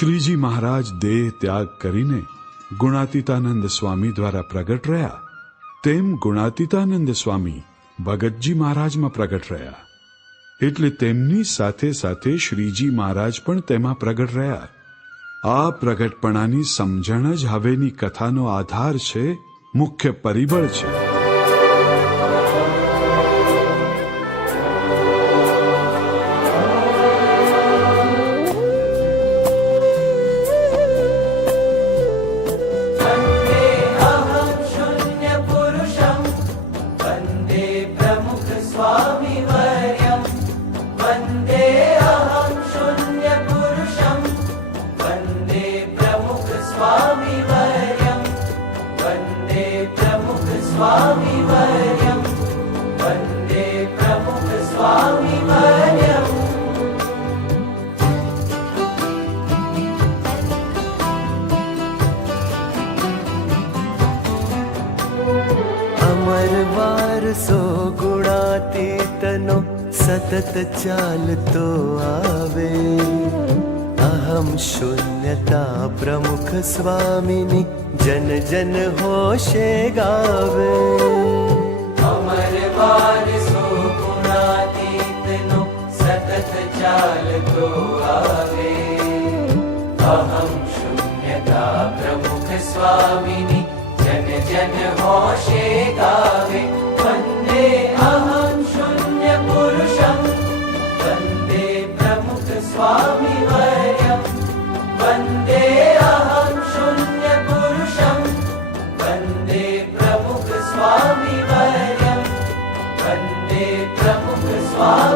શ્રીજી મહારાજ દેહ ત્યાગ કરીને ગુણાતીતાનંદ સ્વામી દ્વારા પ્રગટ રહ્યા, તેમ ગુણાતીતાનંદ સ્વામી ભગતજી મહારાજમાં પ્રગટ રહ્યા. એટલે તેમની સાથે સાથે શ્રીજી મહારાજ પણ તેમાં પ્રગટ રહ્યા. આ પ્રગટપણાની સમજણ જ હવેની કથાનો આધાર છે, મુખ્ય પરિબળ છે. વારસો ગુણાતીતનો સતત ચાલતો આવે. અહમ શૂન્યતા પ્રમુખ સ્વામીની જન જન હોશે ગાવે. અમર વારસો ગુણાતીતનો સતત ચાલતો આવે. અહમ શૂન્યતા પ્રમુખ સ્વામીની જન જન હોશે ગાવે. વંદે અહમ શૂન્ય પુરુષમ વંદે પ્રમુખ સ્વામી વર્યમ. વંદે અહમ શૂન્ય પુરુષમ વંદે પ્રમુખ સ્વામી વર્યમ. વંદે પ્રમુખ સ્વામી